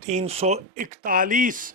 341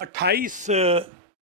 28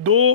2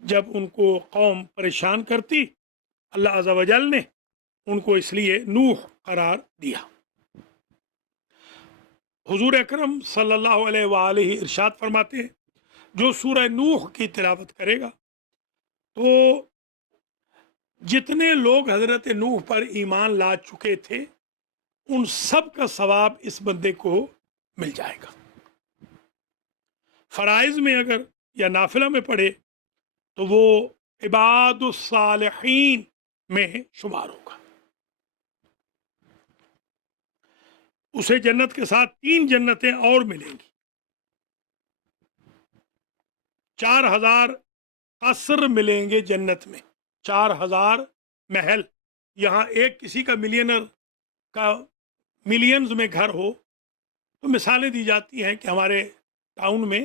جب ان کو قوم پریشان کرتی اللہ عز و جل نے ان کو اس لیے نوح قرار دیا۔ حضور اکرم صلی اللہ علیہ وآلہ ارشاد فرماتے ہیں جو سورہ نوح کی تلاوت کرے گا تو جتنے لوگ حضرت نوح پر ایمان لا چکے تھے ان سب کا ثواب اس بندے کو مل جائے گا۔ فرائض میں اگر یا نافلہ میں پڑھے تو وہ عباد الصالحین میں شمار ہوگا۔ اسے جنت کے ساتھ 3 جنتیں اور ملیں گی، 4000 قصر ملیں گے جنت میں، 4000 محل۔ یہاں ایک کسی کا ملینر کا ملینز میں گھر ہو تو مثالیں دی جاتی ہیں کہ ہمارے ٹاؤن میں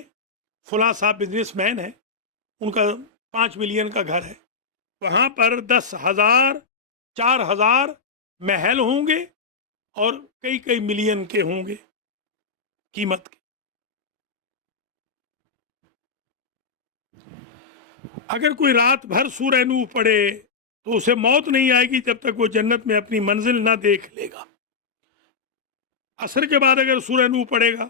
فلاں صاحب بزنس مین ہے، ان کا 5 ملین کا گھر ہے، وہاں پر 10,000 4,000 محل ہوں گے اور کئی ملین کے ہوں گے قیمت کے۔ اگر کوئی رات بھر سورہ نوح پڑھے تو اسے موت نہیں آئے گی جب تک وہ جنت میں اپنی منزل نہ دیکھ لے گا۔ عصر کے بعد اگر سورہ نوح پڑھے گا،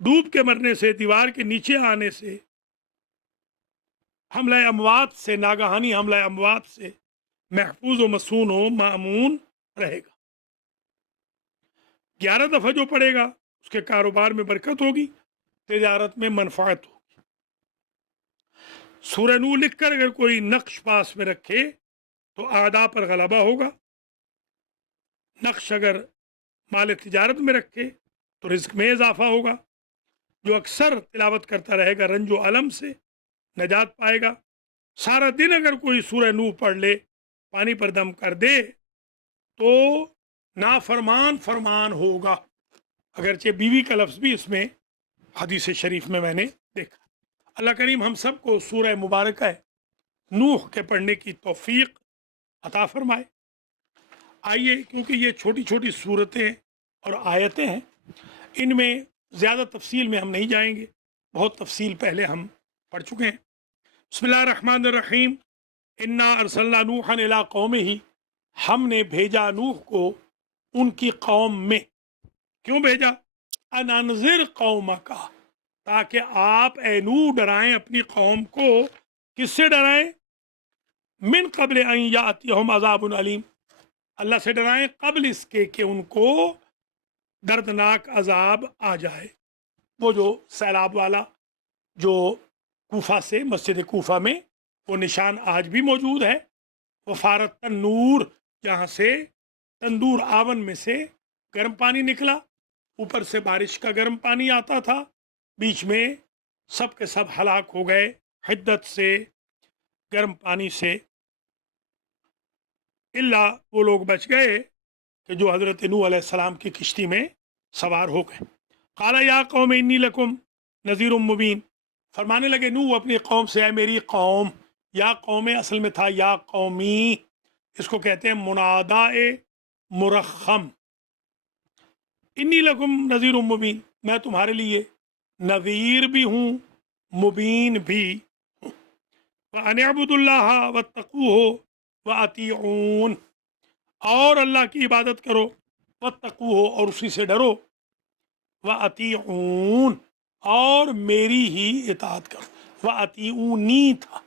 ڈوب کے مرنے سے، دیوار کے نیچے آنے سے، حملہ اموات سے، ناگہانی حملہ اموات سے محفوظ و مسون و مامون رہے گا۔ 11 دفعہ جو پڑھے گا اس کے کاروبار میں برکت ہوگی، تجارت میں منفعت ہوگی۔ سورہ نوح لکھ کر اگر کوئی نقش پاس میں رکھے تو اعداء پر غلبہ ہوگا، نقش اگر مال تجارت میں رکھے تو رزق میں اضافہ ہوگا، جو اکثر تلاوت کرتا رہے گا رنج و علم سے نجات پائے گا۔ سارا دن اگر کوئی سورہ نوح پڑھ لے، پانی پر دم کر دے تو نافرمان فرمان ہوگا، اگرچہ بیوی کا لفظ بھی اس میں حدیث شریف میں نے دیکھا۔ اللہ کریم ہم سب کو سورہ مبارکہ نوح کے پڑھنے کی توفیق عطا فرمائے۔ آئیے، کیونکہ یہ چھوٹی چھوٹی صورتیں اور آیتیں ہیں، ان میں زیادہ تفصیل میں ہم نہیں جائیں گے، بہت تفصیل پہلے ہم پڑھ چکے ہیں۔ بسم اللہ الرحمن الرحیم۔ انا ارسلنا نوحا الی قومہ، ہم نے بھیجا نوح کو ان کی قوم میں۔ کیوں بھیجا؟ ان انذر قومک، تاکہ آپ اے نوح ڈرائیں اپنی قوم کو۔ کس سے ڈرائیں؟ من قبل ان یاتیہم عذاب علیم، اللہ سے ڈرائیں قبل اس کے کہ ان کو دردناک عذاب آ جائے۔ وہ جو سیلاب والا جو کوفہ سے، مسجد کوفہ میں وہ نشان آج بھی موجود ہے، وفارت تنور، جہاں سے تندور آون میں سے گرم پانی نکلا، اوپر سے بارش کا گرم پانی آتا تھا، بیچ میں سب کے سب ہلاک ہو گئے حدت سے، گرم پانی سے، الا وہ لوگ بچ گئے کہ جو حضرت نوح علیہ السلام کی کشتی میں سوار ہو گئے۔ قال یا قوم انی لکم نذیر مبین، فرمانے لگے نوح اپنی قوم سے، اے میری قوم۔ یا قوم اصل میں تھا یا قومی، اس کو کہتے ہیں مناداء مرخم۔ انی لکم نذیر مبین، میں تمہارے لیے نذیر بھی ہوں، مبین بھی ہوں۔ وَأَنِ اعْبُدُوا اللَّهَ وَاتَّقُوهُ وَأَطِیعُونِ، اور اللہ کی عبادت کرو، وَاتَّقُوهُ، اور اسی سے ڈرو، وَأَطِیعُونِ، اور میری ہی اطاعت کرو۔ وَأَطِیعُونِی تھا،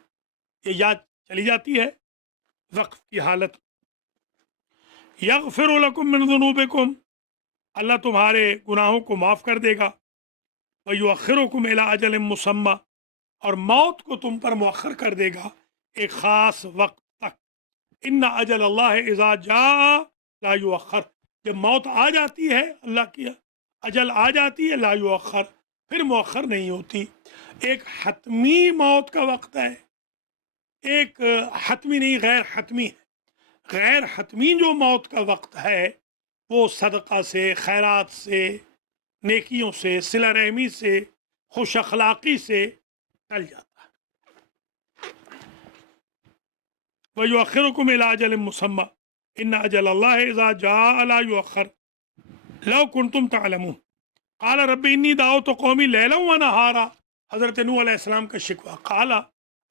یہ یاد چلی جاتی ہے وقف کی حالت۔ یغفر لکم من ذنوبکم، اللہ تمہارے گناہوں کو معاف کر دے گا۔ وَیُؤَخِّرُکم الی اجل مسمی، اور موت کو تم پر مؤخر کر دے گا ایک خاص وقت تک۔ ان اجل اللہ اذا جاء لا یؤخر، جب موت آ جاتی ہے، اللہ کی اجل آ جاتی ہے، لا یؤخر، پھر مؤخر نہیں ہوتی۔ ایک حتمی موت کا وقت ہے، ایک حتمی نہیں، غیر حتمی ہے۔ غیر حتمی جو موت کا وقت ہے وہ صدقہ سے، خیرات سے، نیکیوں سے، صلہ رحمی سے، خوش اخلاقی سے ٹل جاتا ہے۔ وَيُؤَخِّرُكُمْ إِلَىٰ أَجَلٍ مُّسَمًّى إِنَّ أَجَلَ اللَّهِ إِذَا جَاءَ لَا يُؤَخَّرُ لَوْ كُنتُمْ تَعْلَمُونَ قَالَ رَبِّ إِنِّي دَعَوْتُ قَوْمِي لَيْلًا وَنَهَارًا، حضرت نوح علیہ السلام کا شکوہ۔ قَالَ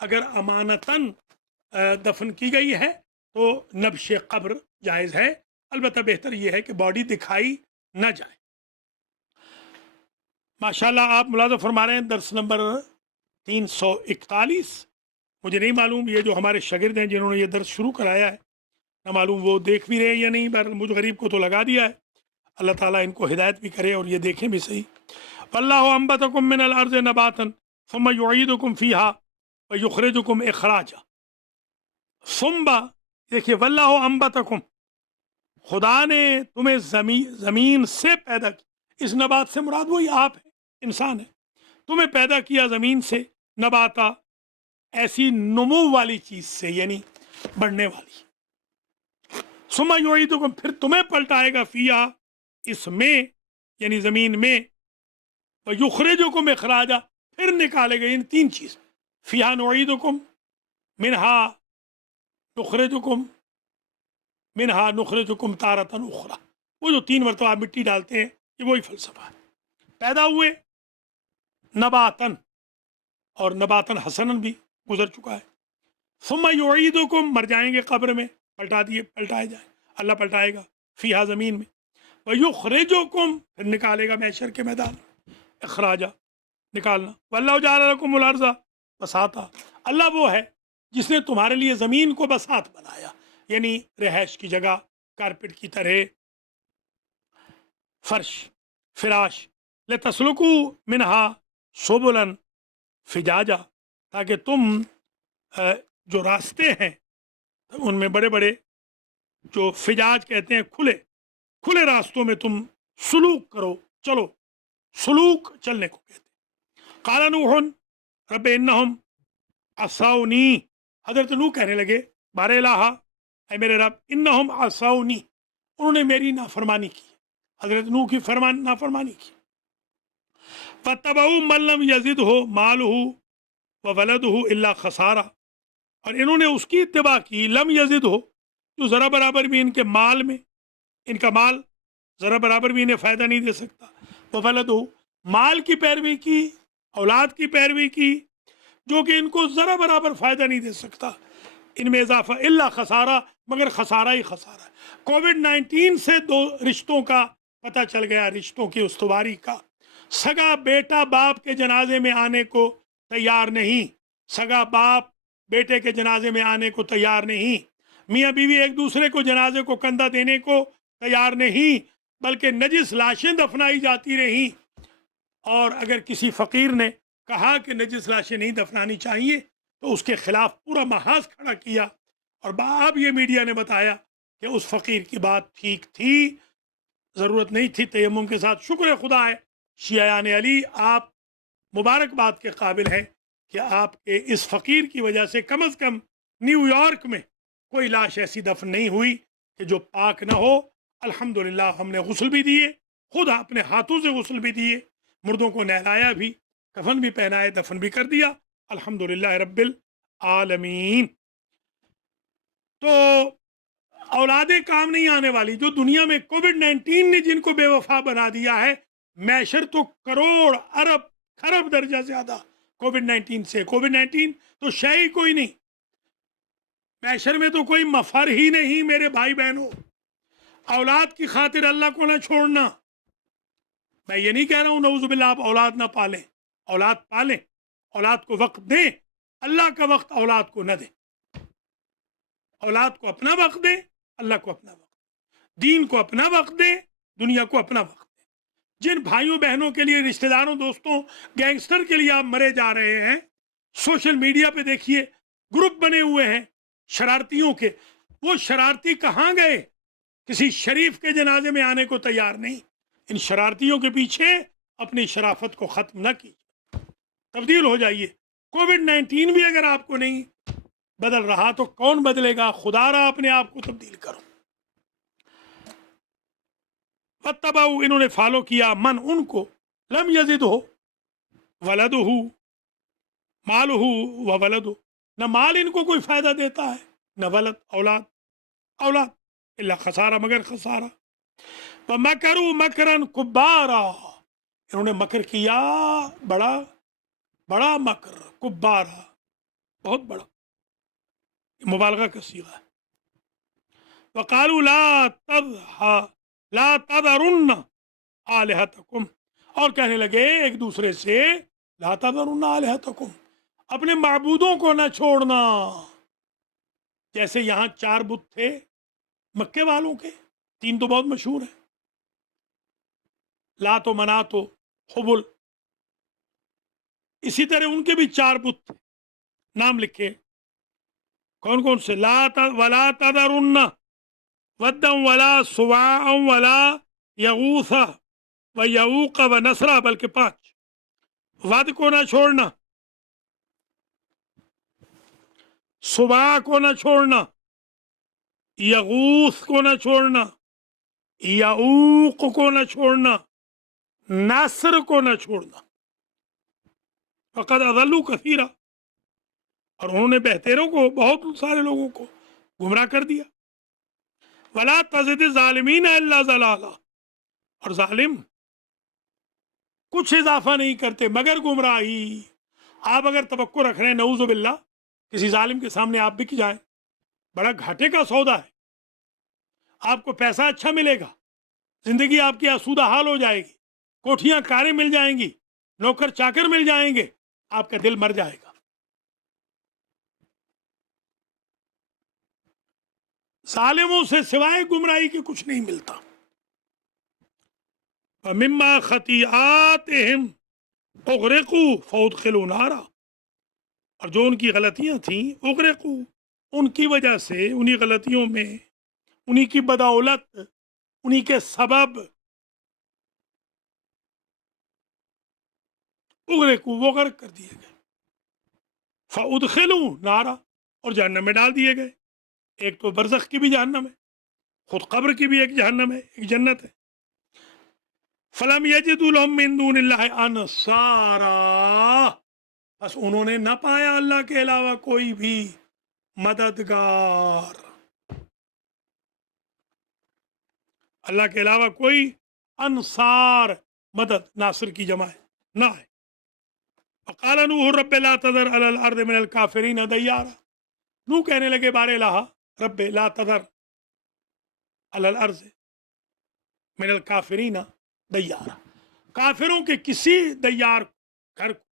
اگر امانتاً دفن کی گئی ہے تو نبش قبر جائز ہے، البتہ بہتر یہ ہے کہ باڈی دکھائی نہ جائے۔ ماشاءاللہ آپ ملاحظہ فرما رہے ہیں درس نمبر 341۔ مجھے نہیں معلوم یہ جو ہمارے شاگرد ہیں جنہوں نے یہ درس شروع کرایا ہے، نہ معلوم وہ دیکھ بھی رہے ہیں یا نہیں، مجھ غریب کو تو لگا دیا ہے، اللہ تعالیٰ ان کو ہدایت بھی کرے اور یہ دیکھیں بھی صحیح۔ واللہ انبتکم من الارض نباتا ثم یعیدکم فیہا ویخرجکم اخراجا۔ ثم دیکھیے واللہ انبتکم، خدا نے تمہیں زمین سے پیدا کیا، اس نبات سے مراد وہی آپ ہے، انسان ہے، تمہیں پیدا کیا زمین سے، نباتا ایسی نمو والی چیز سے، یعنی بڑھنے والی۔ ثم یعیدکم، پھر تمہیں پلٹائے گا فیہا، اس میں یعنی زمین میں، ویخرجکم اخراجا، پھر نکالے گا، ان تین چیز، فیہا نعیدکم منہا نخرجکم منہا نخرجکم تارۃ اخری۔ وہ جو تین مرتبہ آپ مٹی ڈالتے ہیں یہ وہی فلسفہ ہے۔ پیدا ہوئے نباتن، اور نباتن حسنن بھی گزر چکا ہے۔ ثم یعیدکم، مر جائیں گے قبر میں، پلٹائے جائیں، اللہ پلٹائے گا، فیہا زمین میں، ویخرجکم، پھر نکالے گا محشر کے میدان میں، اخراجا نکالنا۔ واللہ جعل لکم الارض بساطا، اللہ وہ ہے جس نے تمہارے لیے زمین کو بساط بنایا، یعنی رہائش کی جگہ، کارپٹ کی طرح، فرش، فراش، لتسلکوا منہا سبلا فجاجا، تاکہ تم جو راستے ہیں ان میں بڑے بڑے، جو فجاج کہتے ہیں کھلے راستوں میں تم سلوک کرو، چلو، سلوک چلنے کو کہتے ہیں۔ قال نوح رب انہم عصونی، حضرت نوح کہنے لگے بار الہ، اے میرے رب، انہم عصونی، انہوں نے میری نافرمانی کی، حضرت نوح کی نافرمانی کی۔ فاتبعوا من لم یزدہ مالہ وولدہ الا خسارہ، اور انہوں نے اس کی اتباع کی، لم یزدہ، جو ذرا برابر بھی ان کے مال میں، ان کا مال ذرا برابر بھی انہیں فائدہ نہیں دے سکتا، وولدہ، مال کی پیروی کی، اولاد کی پیروی کی، جو کہ ان کو ذرا برابر فائدہ نہیں دے سکتا، ان میں اضافہ الا خسارہ، مگر خسارہ ہی خسارہ ہے۔ کووڈ-19 سے دو رشتوں کا پتہ چل گیا، رشتوں کی استواری کا۔ سگا بیٹا باپ کے جنازے میں آنے کو تیار نہیں، سگا باپ بیٹے کے جنازے میں آنے کو تیار نہیں، میاں بیوی ایک دوسرے کو جنازے کو کندھا دینے کو تیار نہیں، بلکہ نجس لاشیں دفنائی جاتی رہیں۔ اور اگر کسی فقیر نے کہا کہ نجس لاشیں نہیں دفنانی چاہیے تو اس کے خلاف پورا محاذ کھڑا کیا، اور اب یہ میڈیا نے بتایا کہ اس فقیر کی بات ٹھیک تھی، ضرورت نہیں تھی تیمم کے ساتھ۔ شکر خدا ہے شیعان علی، آپ مبارکباد کے قابل ہیں کہ آپ کے اس فقیر کی وجہ سے کم از کم نیو یارک میں کوئی لاش ایسی دفن نہیں ہوئی کہ جو پاک نہ ہو۔ الحمدللہ ہم نے غسل بھی دیے، خود اپنے ہاتھوں سے غسل بھی دیے، مردوں کو نہلایا بھی، کفن بھی پہنائے، دفن بھی کر دیا، الحمدللہ رب العالمین۔ تو اولادیں کام نہیں آنے والی، جو دنیا میں کووڈ-19 نے جن کو بے وفا بنا دیا ہے، معاشر تو کروڑ ارب خرب درجہ زیادہ کووڈ-19 سے۔ کووڈ-19 تو شے ہی کوئی نہیں، معاشر میں تو کوئی مفر ہی نہیں میرے بھائی بہنوں۔ اولاد کی خاطر اللہ کو نہ چھوڑنا۔ میں یہ نہیں کہہ رہا ہوں نعوذ باللہ آپ اولاد نہ پالیں، اولاد پالیں، اولاد کو وقت دیں، اللہ کا وقت اولاد کو نہ دیں، اولاد کو اپنا وقت دیں، اللہ کو اپنا وقت، دین کو اپنا وقت دیں، دنیا کو اپنا وقت دیں۔ جن بھائیوں بہنوں کے لیے، رشتہ داروں، دوستوں، گینگسٹر کے لیے آپ مرے جا رہے ہیں، سوشل میڈیا پہ دیکھیے گروپ بنے ہوئے ہیں شرارتیوں کے، وہ شرارتی کہاں گئے؟ کسی شریف کے جنازے میں آنے کو تیار نہیں۔ ان شرارتیوں کے پیچھے اپنی شرافت کو ختم نہ کیجیے، تبدیل ہو جائیے۔ کووڈ-19 بھی اگر آپ کو نہیں بدل رہا تو کون بدلے گا؟ خدا را اپنے آپ کو تبدیل کرو۔ واتبعوا، انہوں نے فالو کیا، من، ان کو، لم یزدہ ولدہ مالہ وولدہ، نہ مال ان کو کوئی فائدہ دیتا ہے، نہ ولد اولاد الا خسارہ، مگر خسارہ۔ ومکروا مکرا کبارا، انہوں نے مکر کیا، بڑا مکر، کبارا، بہت بڑا مبالغہ کا صیغہ ہے. وقالوا لا تذرن آلہتکم، اور کہنے لگے ایک دوسرے سے لا تذرن آلہتکم، اپنے معبودوں کو نہ چھوڑنا. جیسے یہاں 4 بت تھے مکے والوں کے، 3 تو بہت مشہور ہیں، لات و منات و حبل. اسی طرح ان کے بھی 4 بت تھے، نام لکھے. کون کون سے؟ ولا تذرن ودا ولا سواع ولا یغوث و یعوق و نصرہ، بلکہ 5. ود کو نہ چھوڑنا، سواع کو نہ چھوڑنا، یغوث کو نہ چھوڑنا، یعوق کو نہ چھوڑنا، نصر کو نہ چھوڑنا. فقد اضلوا کثیرا، اور انہوں نے بہتروں کو، بہت سارے لوگوں کو گمراہ کر دیا. ولا تزد الظالمین الا ضلالا، اور ظالم کچھ اضافہ نہیں کرتے مگر گمراہی. آپ اگر توقع رکھ رہے ہیں نعوذ باللہ کسی ظالم کے سامنے آپ بک جائیں، بڑا گھاٹے کا سودا ہے. آپ کو پیسہ اچھا ملے گا، زندگی آپ کی آسودہ حال ہو جائے گی، کوٹھیاں کاریں مل جائیں گی، نوکر چاکر مل جائیں گے، آپ کا دل مر جائے گا. ظالموں سے سوائے گمراہی کے کچھ نہیں ملتا. وَمِمَّا خَطِيئَاتِهِمْ اُغْرِقُوا فَأُدْخِلُوا نَارًا، اور جو ان کی غلطیاں تھیں، اغرقوا، ان کی وجہ سے، انہی غلطیوں میں، انہی کی بدولت، انہی کے سبب، اغرقوا، وہ غرق کر دیے گئے. فَأُدْخِلُوا نَارًا، اور جہنم میں ڈال دیے گئے. ایک تو برزخ کی بھی جہنم ہے، خود قبر کی بھی ایک جہنم ہے، ایک جنت ہے. فَلَمْ يَجِدُوا لَهُم مِّن دُونِ اللَّهِ أَنصَارًا، بس انہوں نے نہ پایا اللہ کے علاوہ کوئی بھی مددگار، اللہ کے علاوہ کوئی انصار، مدد، ناصر کی جمع ہے، نہ ہے. وقال نوح رب لا تذر على الارض من الكافرین دیارا، نوح کہنے لگے بار الہ رب لا تذر على الارض من الكافرین دیارا، کافروں کے کسی دیار گھر کو،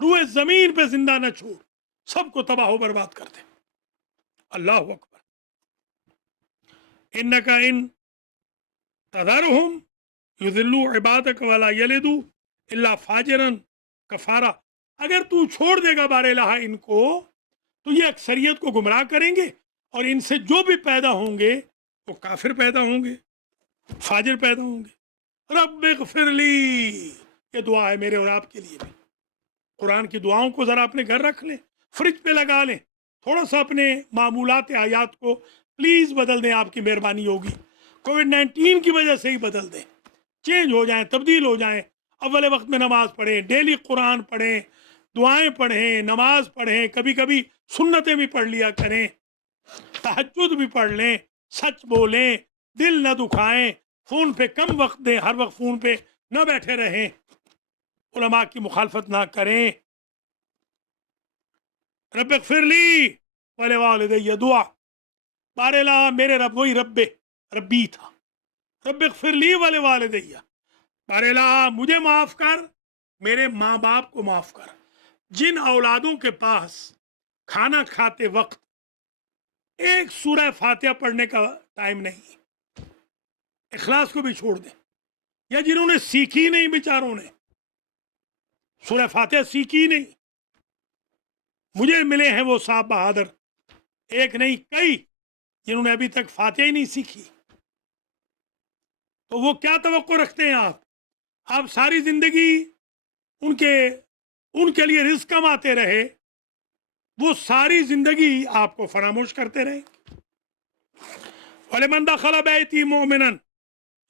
روئے زمین پہ زندہ نہ چھوڑ، سب کو تباہ و برباد کر دے. اللہ اکبر. انکا ان تذرہم یضلوا عبادک ولا یلدوا الا فاجرا کفارا، اگر تو چھوڑ دے گا بار الہ ان کو تو یہ اکثریت کو گمراہ کریں گے، اور ان سے جو بھی پیدا ہوں گے وہ کافر پیدا ہوں گے، فاجر پیدا ہوں گے. رب اغفر لی، یہ دعا ہے میرے اور آپ کے لیے بھی. قرآن کی دعاؤں کو ذرا اپنے گھر رکھ لیں، فریج پہ لگا لیں، تھوڑا سا اپنے معمولات آیات کو پلیز بدل دیں، آپ کی مہربانی ہوگی. کووڈ-19 کی وجہ سے ہی بدل دیں، چینج ہو جائیں، تبدیل ہو جائیں. اول وقت میں نماز پڑھیں، ڈیلی قرآن پڑھیں، دعائیں پڑھیں، نماز پڑھیں، کبھی کبھی سنتیں بھی پڑھ لیا کریں، تہجد بھی پڑھ لیں، سچ بولیں، دل نہ دکھائیں، فون پہ کم وقت دیں، ہر وقت فون پہ نہ بیٹھے رہیں، علماء کی مخالفت نہ کریں. رب اغفر لی ولوالدی، دعا بار الہ میرے رب، وہی ربی تھا، رب اغفر لی ولوالدی، بار الہ مجھے معاف کر، میرے ماں باپ کو معاف کر. جن اولادوں کے پاس کھانا کھاتے وقت ایک سورہ فاتحہ پڑھنے کا ٹائم نہیں، اخلاص کو بھی چھوڑ دیں، یا جنہوں نے سیکھی نہیں، بیچاروں نے سورہ فاتحہ سیکھی نہیں، مجھے ملے ہیں وہ صاحب بہادر، ایک نہیں کئی، جنہوں نے ابھی تک فاتحہ ہی نہیں سیکھی. تو وہ کیا توقع رکھتے ہیں آپ ساری زندگی ان کے لیے رزق کماتے رہے، وہ ساری زندگی آپ کو فراموش کرتے رہے. وَلِمَنْ دَخَلَ بَيْتِي مُؤْمِنًا،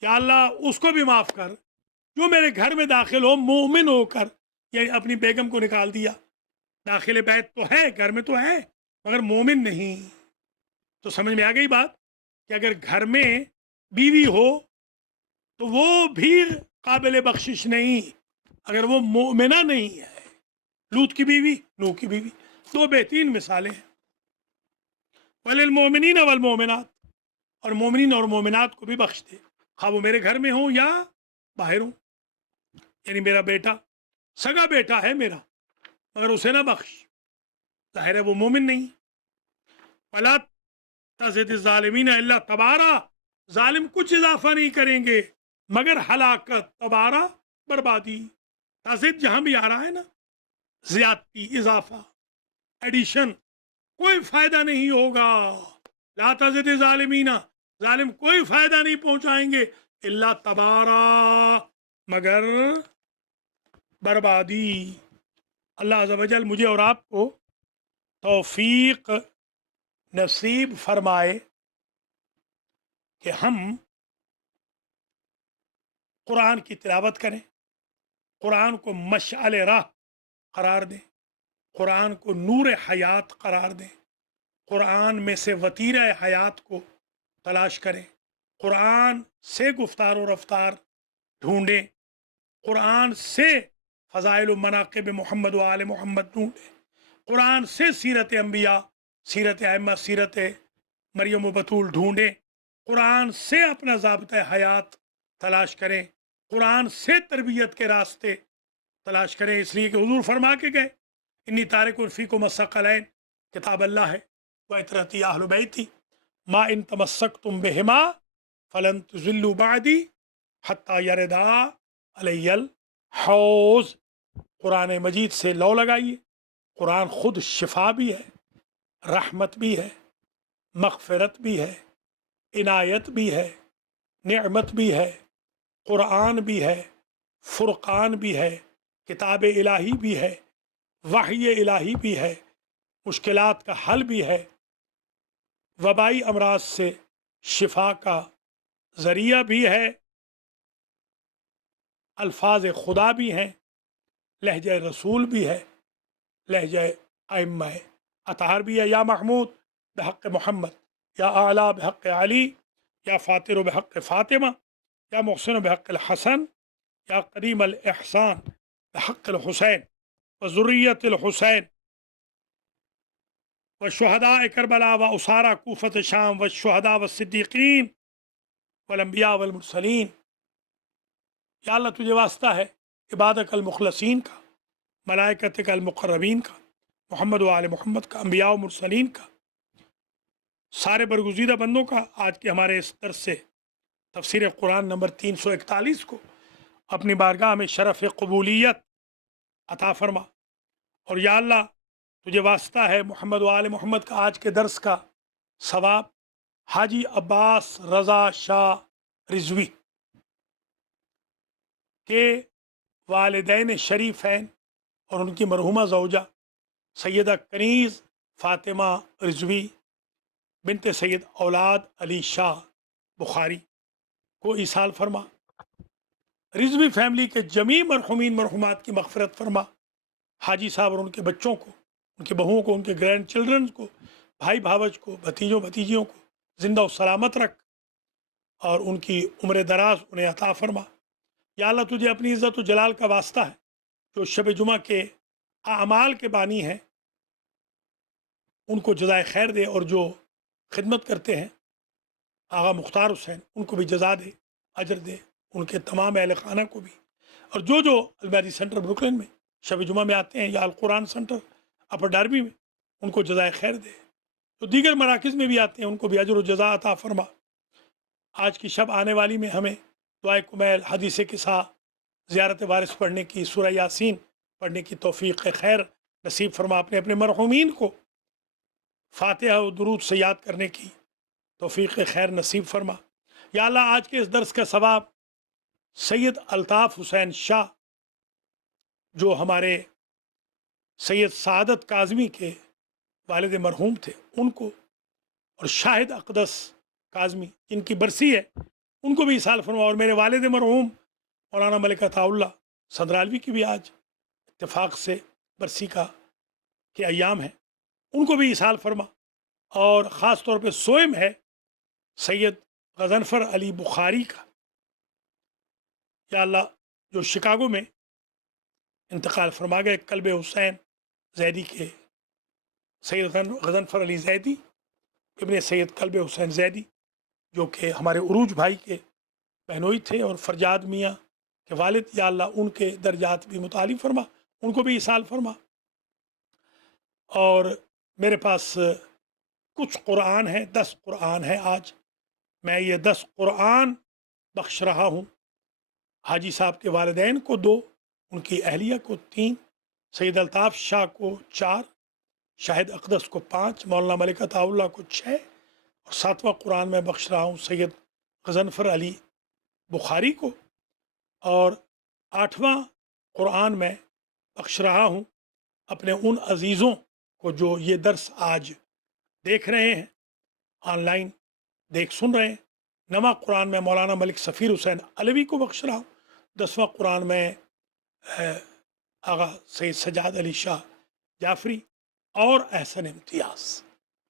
یا اللہ اس کو بھی معاف کر جو میرے گھر میں داخل ہو مومن ہو کر، یعنی اپنی بیگم کو نکال دیا، داخل بیت تو ہے، گھر میں تو ہے، مگر مومن نہیں. تو سمجھ میں آ گئی بات کہ اگر گھر میں بیوی ہو تو وہ بھی قابل بخشش نہیں اگر وہ مومنہ نہیں ہے. لوط کی بیوی، نوح کی بیوی، دو بہترین مثالیں ہیں. وَلِلْمُؤْمِنِينَ وَالْمُؤْمِنَاتِ، اور مومنین اور مومنات کو بھی بخش دے، خواہ وہ میرے گھر میں ہوں یا باہر ہوں. یعنی میرا بیٹا سگا بیٹا ہے میرا، مگر اسے نہ بخش، ظاہر ہے وہ مومن نہیں. وَلَا تَزِدِ الظَّالِمِينَ إِلَّا تَبَارًا، ظالم کچھ اضافہ نہیں کریں گے مگر ہلاکت، تبارہ بربادی. تزد جہاں بھی آ رہا ہے نا، زیادتی، اضافہ، ایڈیشن، کوئی فائدہ نہیں ہوگا. لا تزد الظالمین، ظالم کوئی فائدہ نہیں پہنچائیں گے، الا تبارا، مگر بربادی. اللہ عز و جل مجھے اور آپ کو توفیق نصیب فرمائے کہ ہم قرآن کی تلاوت کریں، قرآن کو مشعل راہ قرار دیں، قرآن کو نور حیات قرار دیں، قرآن میں سے وتیرہ حیات کو تلاش کریں، قرآن سے گفتار و رفتار ڈھونڈیں، قرآن سے فضائل و مناقب محمد و آل محمد ڈھونڈیں، قرآن سے سیرت انبیاء، سیرت ائمہ، سیرت مریم و بطول ڈھونڈیں، قرآن سے اپنا ضابطۂ حیات تلاش کریں، قرآن سے تربیت کے راستے تلاش کریں. اس لیے کہ حضور فرما کے گئے، انی تارک فیکم الثقلین، کتاب اللہ ہے وعطرتی اہل بیتی، ما ان تمسکتم بہما فلن تضلوا بعدی حتی یردا علی الحوض. قرآن مجید سے لو لگائیے. قرآن خود شفا بھی ہے، رحمت بھی ہے، مغفرت بھی ہے، عنایت بھی ہے، نعمت بھی ہے، قرآن بھی ہے، فرقان بھی ہے، کتاب الہی بھی ہے، وحی الہی بھی ہے، مشکلات کا حل بھی ہے، وبائی امراض سے شفا کا ذریعہ بھی ہے، الفاظ خدا بھی ہیں، لہجہ رسول بھی ہے، لہجہ ائمہ اطہار بھی ہے. یا محمود بحق محمد، یا اعلیٰ بحق علی، یا فاطر بحق فاطمہ، یا محسن بحق الحسن، یا قدیم الاحسان بحق الحسین وذریت الحسین والشہداء کربلا و اسارا کوفت شام والشہداء والصدیقین والانبیاء والمرسلین. یا اللہ تجھے واسطہ ہے عبادک المخلصین کا، ملائکتک المقربین کا، محمد و آل محمد کا، انبیاء و مرسلین کا، سارے برگزیدہ بندوں کا. آج کے ہمارے اس درس سے تفسیر قرآن نمبر 341 کو اپنی بارگاہ میں شرف قبولیت عطا فرما. اور یا اللہ تجھے واسطہ ہے محمد و آل محمد کا آج کے درس کا ثواب حاجی عباس رضا شاہ رضوی کے والدین شریفین اور ان کی مرحومہ زوجہ سیدہ کنیز فاطمہ رضوی بنت سید اولاد علی شاہ بخاری کو ایصال فرما. رضوی فیملی کے جمیع مرحومین مرحومات کی مغفرت فرما. حاجی صاحب اور ان کے بچوں کو، ان کے بہوؤں کو، ان کے گرینڈ چلڈرن کو، بھائی بھاوج کو، بھتیجوں بھتیجیوں کو زندہ و سلامت رکھ اور ان کی عمر دراز انہیں عطا فرما. یا اللہ تجھے اپنی عزت و جلال کا واسطہ ہے، جو شب جمعہ کے اعمال کے بانی ہیں ان کو جزائے خیر دے، اور جو خدمت کرتے ہیں آغا مختار حسین ان کو بھی جزا دے، اجر دے، ان کے تمام اہل خانہ کو بھی. اور جو المہدی سینٹر بروکلن میں شب جمعہ میں آتے ہیں، یا القرآن سینٹر اپر ڈاربی میں، ان کو جزائے خیر دے. جو دیگر مراکز میں بھی آتے ہیں ان کو بھی اجر و جزا عطا فرما. آج کی شب آنے والی میں ہمیں دعائے کمیل، حدیث قصہ، زیارت وارث پڑھنے کی، سورہ یاسین پڑھنے کی توفیق خیر نصیب فرما. اپنے اپنے مرحومین کو فاتحہ و درود سے یاد کرنے کی توفیق خیر نصیب فرما. یا اللہ آج کے اس درس کا ثواب سید الطاف حسین شاہ جو ہمارے سید سعادت کاظمی کے والد مرحوم تھے ان کو، اور شاہد اقدس کاظمی جن کی برسی ہے ان کو بھی ایصال فرما. اور میرے والد مرحوم مولانا ملک عطا اللہ صدرالوی کی بھی آج اتفاق سے برسی کے ایام ہیں، ان کو بھی ایصال فرما. اور خاص طور پہ سوئم ہے سید غضنفر علی بخاری کا، یا اللہ جو شکاگو میں انتقال فرما گئے، قلب حسین زیدی کے سید غضنفر علی زیدی ابن سید قلب حسین زیدی، جو کہ ہمارے عروج بھائی کے بہنوئی تھے، اور فرجاد میاں کے والد، یا اللہ ان کے درجات بھی متعالی فرما، ان کو بھی ایصال فرما۔ اور میرے پاس کچھ قرآن ہیں، 10 قرآن ہیں۔ آج میں یہ 10 قرآن بخش رہا ہوں۔ حاجی صاحب کے والدین کو 2، ان کی اہلیہ کو 3، سید الطاف شاہ کو 4، شاہد اقدس کو 5، مولانا ملک عطا اللہ کو 6، اور 7واں قرآن میں بخش رہا ہوں سید غضنفر علی بخاری کو، اور 8واں قرآن میں بخش رہا ہوں اپنے ان عزیزوں کو جو یہ درس آج دیکھ رہے ہیں، آن لائن سن رہے ہیں۔ 9واں قرآن میں مولانا ملک سفیر حسین علوی کو بخش رہا ہوں۔ 10واں قرآن میں آغا سید سجاد علی شاہ جعفری اور احسن امتیاز،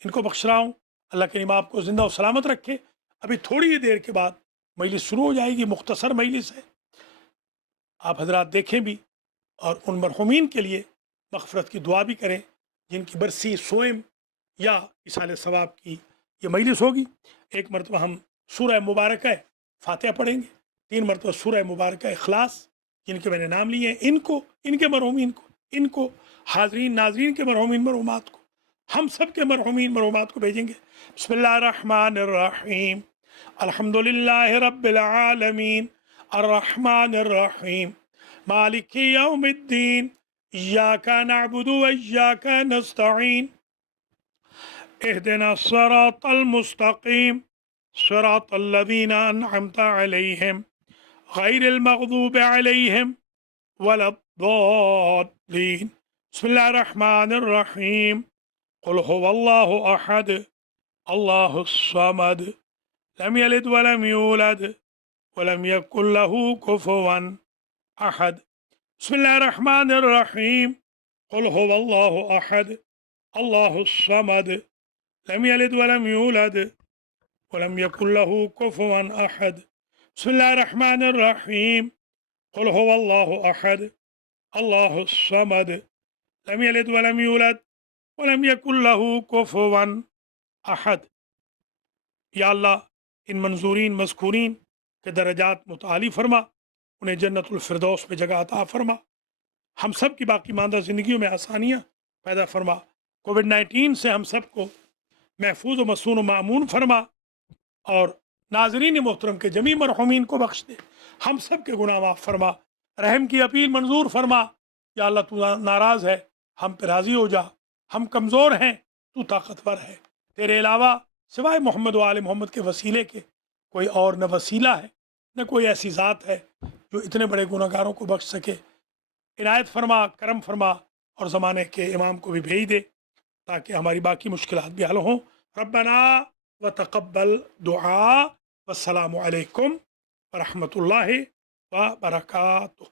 ان کو بخش رہا ہوں۔ اللہ کریم آپ کو زندہ و سلامت رکھے۔ ابھی تھوڑی دیر کے بعد مجلس شروع ہو جائے گی، مختصر مجلس ہے، آپ حضرات دیکھیں بھی، اور ان مرحومین کے لیے مغفرت کی دعا بھی کریں جن کی برسی، سوئم یا اصال ثواب کی یہ مجلس ہوگی۔ ایک مرتبہ ہم سورہ مبارکہ فاتحہ پڑھیں گے، 3 مرتبہ سورہ مبارکہ اخلاص، جن کے میں نے نام لیے ہیں، ان کو، ان کے مرحومین کو، ان کو، حاضرین ناظرین کے مرحومین مرحومات کو، ہم سب کے مرحومین مرحومات کو بھیجیں گے۔ بسم اللہ الرحمن الرحیم، الحمدللہ رب العالمین، الرحمن الرحیم، مالک یوم الدین، ایاک نعبد و ایاک نستعین، اهدنا الصراط المستقیم، صراط الذین انعمت علیہم غیر المغضوب علیہم ولا الضالین۔ بسم اللہ الرحمن الرحیم، قل هو اللہ احد اللہ الصمد لم یلد ولم یولد ولم یکن له کفوا احد۔ بسم اللہ الرحمن الرحیم، قل هو اللہ احد اللہ الصمد لم یلد ولم یولد ولم یکن له کفوا احد۔ بسم اللہ الرحمن الرحیم، قل هو اللہ احد اللہ الصمد لم یلد ولم یولد ولم یکن له کفوا احد۔ یا اللہ ان منظورین مذکورین کے درجات متعالی فرما، انہیں جنت الفردوس میں جگہ عطا فرما، ہم سب کی باقی ماندہ زندگیوں میں آسانیاں پیدا فرما، کووڈ-19 سے ہم سب کو محفوظ و مصون و معمون فرما، اور ناظرین محترم کے جمیع مرحومین کو بخش دے، ہم سب کے گناہ معاف فرما، رحم کی اپیل منظور فرما۔ یا اللہ تو ناراض ہے، ہم پہ راضی ہو جا، ہم کمزور ہیں، تو طاقتور ہے، تیرے علاوہ سوائے محمد و آل محمد کے وسیلے کے کوئی اور نہ وسیلہ ہے، نہ کوئی ایسی ذات ہے جو اتنے بڑے گناہ گاروں کو بخش سکے۔ عنایت فرما، کرم فرما، اور زمانے کے امام کو بھی بھیج دے تاکہ ہماری باقی مشکلات بھی حل ہوں۔ ربنا وتقبل دعا، والسلام علیکم ورحمۃ اللہ وبرکاتہ۔